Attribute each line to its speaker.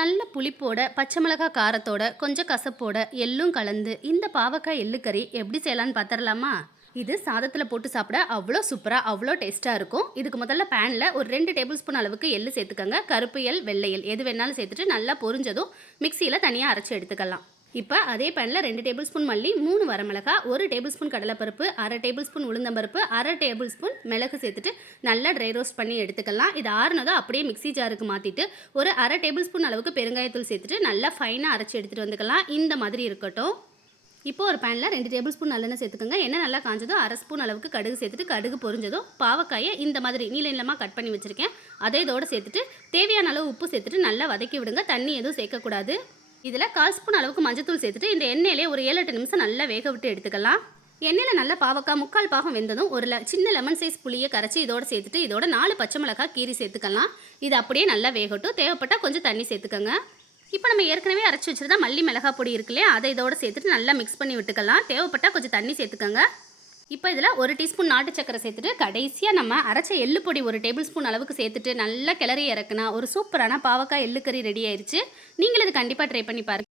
Speaker 1: நல்ல புளிப்போட பச்சை மிளகாய் காரத்தோட கொஞ்சம் கசப்போட எள்ளும் கலந்து இந்த பாவக்காய் எள்ளு கறி எப்படி செய்யலான்னு பார்த்துடலாமா இது சாதத்தில் போட்டு சாப்பிட அவ்வளோ சூப்பராக அவ்வளோ டேஸ்ட்டாக இருக்கும். இதுக்கு முதல்ல பேனில் ஒரு ரெண்டு டேபிள் ஸ்பூன் அளவுக்கு எள்ளு சேர்த்துக்கோங்க. கருப்பு எல் வெள்ளை எல் எது வேணாலும் சேர்த்துட்டு நல்லா பொரிஞ்சதும் மிக்சியில் தனியாக அரைச்சி எடுத்துக்கலாம். இப்போ அதே பேனில் ரெண்டு டேபிள் ஸ்பூன் மல்லி மூணு வரமிளகா ஒரு டேபிள் ஸ்பூன் கடலைப்பருப்பு அரை டேபிள் ஸ்பூன் உளுந்தம்பருப்பு அரை டேபிள் ஸ்பூன் மிளகு சேர்த்துட்டு நல்லா ட்ரை ரோஸ்ட் பண்ணி எடுத்துக்கலாம். இது ஆறுனதும் அப்படியே மிக்ஸி ஜாருக்கு மாற்றிட்டு ஒரு அரை டேபிள் ஸ்பூன் அளவுக்கு பெருங்காயத்தூள் சேர்த்துட்டு நல்லா ஃபைனாக அரைச்சி எடுத்துகிட்டு வந்துக்கலாம். இந்த மாதிரி இருக்கட்டும். இப்போ ஒரு பேனில் ரெண்டு டேபிள் ஸ்பூன் நல்லெண்ணெய் சேர்த்துக்கோங்க. எண்ணெய் நல்லா காஞ்சதோ அரை ஸ்பூன் அளவுக்கு கடுகு சேர்த்துட்டு கடுகு பொரிஞ்சதும் பாவக்காயை இந்த மாதிரி நீல நீளமாக கட் பண்ணி வச்சுருக்கேன். அதை இதோடு சேர்த்துட்டு தேவையான அளவு உப்பு சேர்த்துட்டு நல்லா வதக்கி விடுங்க. தண்ணி எதுவும் சேர்க்கக்கூடாது. இதில் கால் ஸ்பூன் அளவுக்கு மஞ்சத்தூள் சேர்த்துட்டு இந்த எண்ணெயிலே ஒரு ஏழு எட்டு நிமிஷம் நல்லா வேக விட்டு எடுத்துக்கலாம். எண்ணெயில் நல்லா பாவக்காய் முக்கால் பாகம் வெந்ததும் ஒரு சின்ன லெமன் சைஸ் புளியை கரைச்சி இதோட சேர்த்துட்டு இதோட நாலு பச்சை மிளகாய் கீரி சேர்த்துக்கலாம். இது அப்படியே நல்லா வேகட்டும். தேவைப்பட்டால் கொஞ்சம் தண்ணி சேர்த்துக்கோங்க. இப்போ நம்ம ஏற்கனவே அரைச்சி வச்சிருந்தா மல்லி மிளகாய் பொடி இருக்குல்லையே அதை இதோட சேர்த்துட்டு நல்லா மிக்ஸ் பண்ணி விட்டுக்கலாம். தேவைப்பட்டால் கொஞ்சம் தண்ணி சேர்த்துக்கோங்க. இப்போ இதில் ஒரு டீஸ்பூன் நாட்டு சக்கரை சேர்த்துட்டு கடைசியாக நம்ம அரைச்ச எள்ளு பொடி ஒரு டேபிள் ஸ்பூன் அளவுக்கு சேர்த்துட்டு நல்லா கிளறி இறக்குனா ஒரு சூப்பரான பாவக்காய் எள்ளு கறி ரெடி ஆயிருச்சு. நீங்களும் இது கண்டிப்பாக ட்ரை பண்ணி பாருங்க.